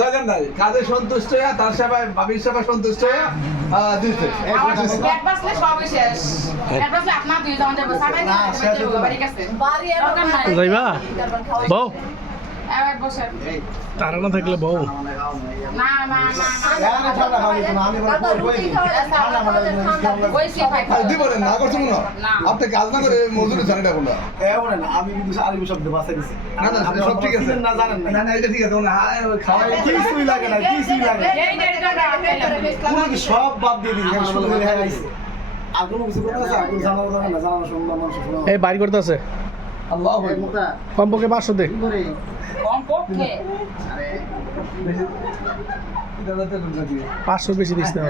দরকার নাই কাজে সন্তুষ্ট হয়ে তার সেবায় ভাবির সেবায় সন্তুষ্ট হয়ে। যাইবা? বউ? তারা না থাকলে বউ। আপনি কাজ না করে মজুরি আমি কিন্তু আরবি শব্দ দিছি। না না সব ঠিক আছে। চিনেন না জানেন না। না না এটা ঠিক আছে ওনা খাওয়াই কিছুই লাগে না কিছুই লাগে না। এই দেড়টা পুরো কি সব বাদ দিয়ে দিন শুধু করে আর কোনো কিছু করতে আছে? আর কোনো জানানো দরকার না জানানো শুনলাম মানুষ এই বাড়ি করতে আছে। কমপক্ষে পাঁচশো দে। পাঁচশো। বেশি দিস না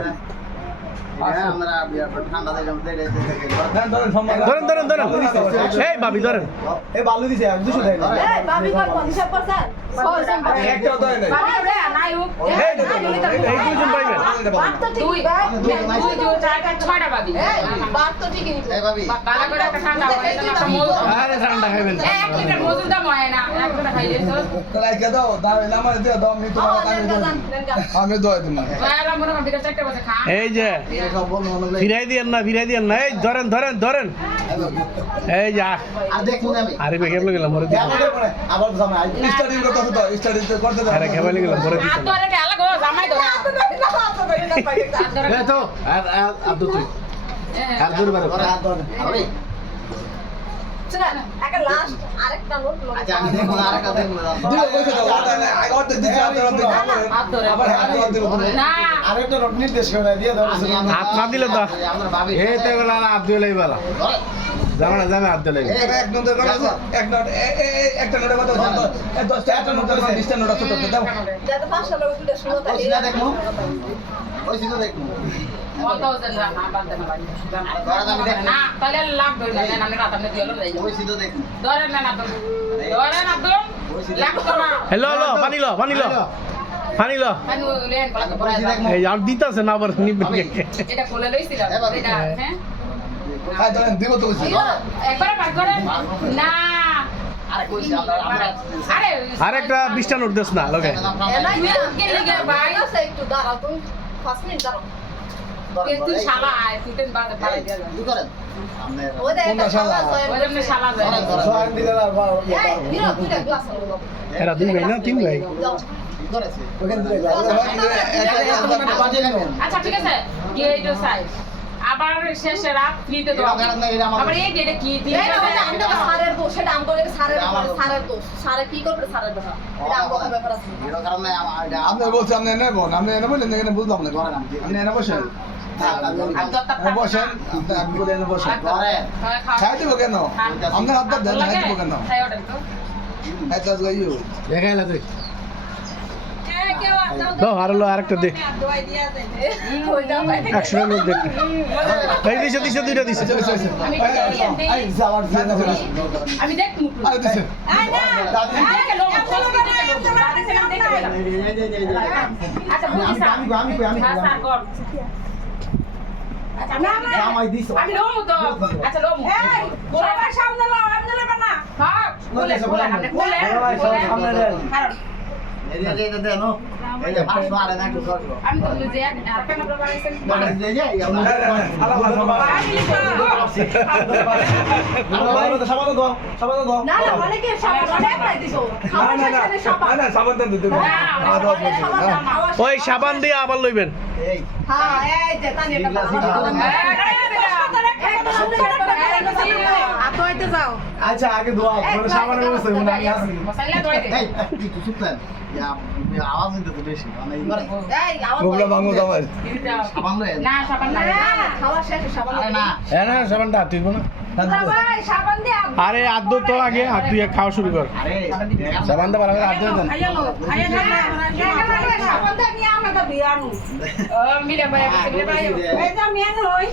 ধরেন ধরেন ধরেন এই ধরেন। বালু দিছে দুশো দেয় না। দুই দুই দুই ছয়টা বাদি বাদ তো ঠিকই করে একটা ঠান্ডা হয় একটা আরে ঠান্ডা খাইবেন এক লিটার মজুর দাম হয় না একজনে খাইলে তো তাহলে দাও দাও আমার দিয়ে দাও আমি তোমার মনে বিকেল বাজে খা। এই যে ফিরাই দিয়েন না ফিরাই দিয়েন না। এই ধরেন ধরেন ধরেন। এই যা। আরে বেগে গেলাম পরে আবার জামাই স্টাডি করতে তো স্টাডি করতে আরে খেপালি গেলাম হাত দিলাম ধরে গেল গো জামাই ধরে হাত তো আব্দুল তুই হ্যাঁ। হাত ধরে ধরে না দিলে তো এই তো আব্দুল এইবালা এক নোট এক নোট একটা নোটের কথা বলছো এই 10টা একটা নোট 20টা নোট আছে দাও। না দিলো না হ্যালো হ্যালো পানি লো পানি লো পানি লো এই আর দিতাছে না আবার নিবেন এটা কোলে লইছিলাম। এটা হ্যাঁ? হ্যাঁ ধরেন দিব তো বলছি। একবার পার করেন না। আরে আরেকটা বিশটা নোট দেস না লগে। এলাই তুই না, কে লিগে এলাই ভাই? আছে, একটু দাঁড়াও তুমি পাঁচ মিনিট দাঁড়াও। তুই তুই শালা আয় তুই তেন বাদ বাড়াই দিয়া যা ওই দেখ, কোনটা একটা শালা শালা? আছে, ওই জন্য শালা যায় সোয়ান দিলে না বা ইয়ে। এরা দুই ভাই না তিন ভাই। আচ্ছা ঠিক আছে। সাইজ আবার শেষে রাত ফ্রিতে দাও আবার এই ডেটে কি দিন? এই না, ওই যে আমি দোষ, সেটা আমগো লেগে স্যারের দোষ। স্যারে কি করবে, স্যারের ব্যাপার। এটা আমগো ব্যাপার আছে। আপনি বলছেন আপনি এনে বোন আপনি এনে বললেন এখানে বুঝলাম না আপনি এনে বসেন বসেন বসেন খাই দিব কেন? আপনার হাত দেন খাই দিব কেন? দেখাইলা তুই। তো আর হলো আরেকটা দে ওইটা ভাই। একশো নোট দে এই দিছে দিছে দুইটা দিছে আমি দেখ আচ্ছা হ্যাঁ আচ্ছা আচ্ছা সামনে লাও না হ্যাঁ বলে বলে বলে কারণ যে দাও দাও মানে মানে দেন ওই সাবান দিয়ে আবার লইবেন হ্যাঁ, এই যে, আচ্ছা আগে দোয়া মানে সাবানের ব্যবস্থা মানে আমি আসি। আওয়াজ গোবলা ভাঙো দামার না সাবান না, না না, খাওয়া শেষে সাবান দাও। হ্যাঁ না সাবানটা তুই না। আরে আদ্য তো আগে আর তুই খাওয়া শুরু কর সাবান দা ভালো আদ্য দেন মেন হই,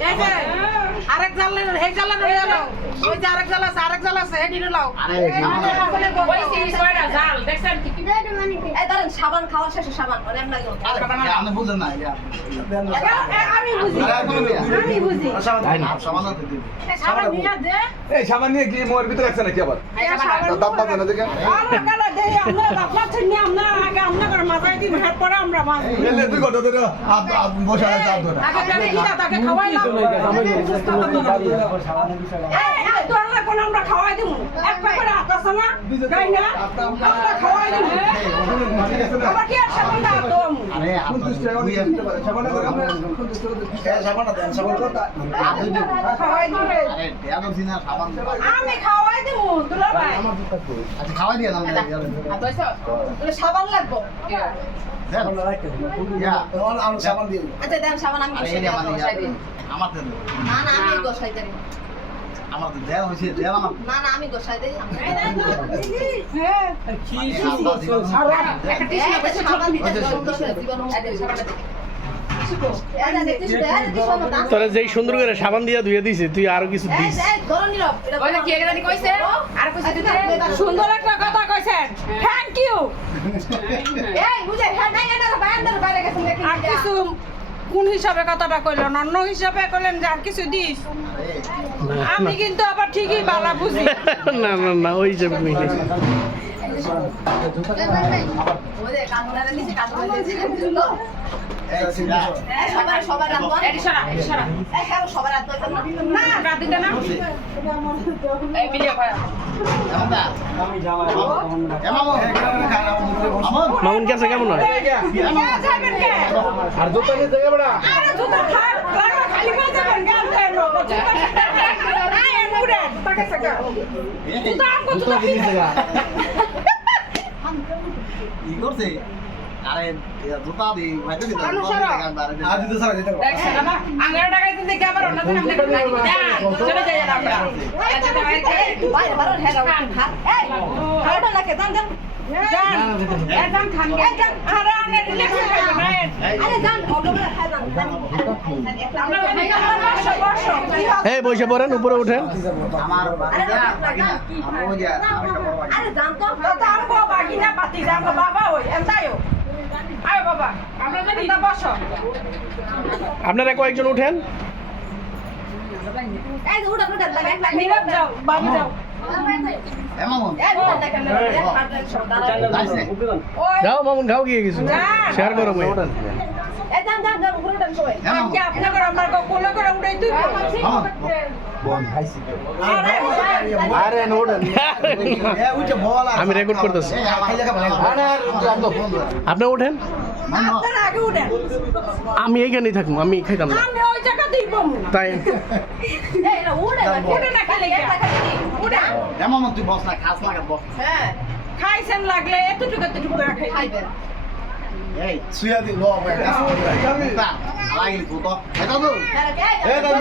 আরেক হয়ে গেল ওই যে আরেক জাল আছে আরেক জাল আছে হেডি লাও আমাদের ওই সিরিজ কয়টা জাল দেখছেন কি কি এই ধরেন, সাবান খাওয়া শেষে সাবান মানে এমন লাগে। এ- এ- আমি বুঝি আমি বুঝি সাবান দে এই সাবান নিয়ে কি মোর ভিতরে রাখছে নাকি আবার দাম পাবে না দেখে আর গেল দে আমরা বাপলা ছিনি আমরা আগে আমরা করে দিব এরপরে আমরা মাছ এলে দুই ঘণ্টা ধরে হাত হাত বসে আছে হাত ধরে আগে তাকে খাওয়াইলাম এই, এই, তোর লাগবো না, আমরা খাওয়াই দিব এক প্যাকেট হাত আছে না গাই না আমরা খাওয়াই দিব আবার কি আর সাবান দাও তো খাওয়াই দিবে আমি খাওয়াই দিব দুলা ভাই। আর দইছো? সাবান লাগবো। সাবান দিয়ে আচ্ছা দেন সাবান আমি বসাই দিই। না না আমি গোসাই দিই না। না আমি গোসাই দিই হ্যাঁ একটা টিস্যু এই যে সুন্দর করে জীবন এই যে সাবানটা দে। এই যে দেখতে শুধু এই যে সুন্দর না তোরা যেই সুন্দর করে সাবান দিয়ে ধুয়ে দিছে তুই আরও কিছু দিস? সুন্দর একটা কথা কইছেন। থ্যাংক ইউ এই বুঝে হ্যাঁ নাই না বাইরে বাইরে গেছেন দেখি আর কিছু কোন হিসাবে কথাটা কইলেন অন্য হিসাবে কইলেন যে আর কিছু দিস? আমি কিন্তু আবার ঠিকই বালা বুঝি। না না না ওই যে হ্যাঁ। মামুন কাছে কেমন হয় আর জুতা নিয়ে থেকে বড়া আরে জুতা খাট খালি করে যাবেন গান খাই লোক আয় মুড়ে তাকে সাকা জুতা আমকো জুতা কিনে দেখছেন না? আঙ্গারা টাকাইতে দেখে আবার অন্য দিন আপনি করে নাকি দেন, চলে যাই আর আমরা। আচ্ছা, তো বাইরে থেকে- বাইরে বাইরে হ্যাঁ রাউন্ড খা এই খাওয়াটা না খেতাম জান একদম খান। গে আরে রিল্যাক্স না আরে জান অটো করে খাই জান আমরা বসো বসো এই বসে পড়েন উপরে উঠেন আপনারা কয়েকজন উঠেন যাও মামুন খাও গিয়ে কিছু শেয়ার করো মই আমি রেকর্ড করতেছি। আপনি উঠেন? আপনারা আগে উঠেন। আমি এইখানেই থাকব আমি খাইতাম না। আমি ওই জায়গা দিব তাই? বস হ্যাঁ খাইছেন লাগলে এতটুকু এতটুকু খাইবেন। এই সুয়া দি লো ভাই এই, লাগিল তো এটা তো এই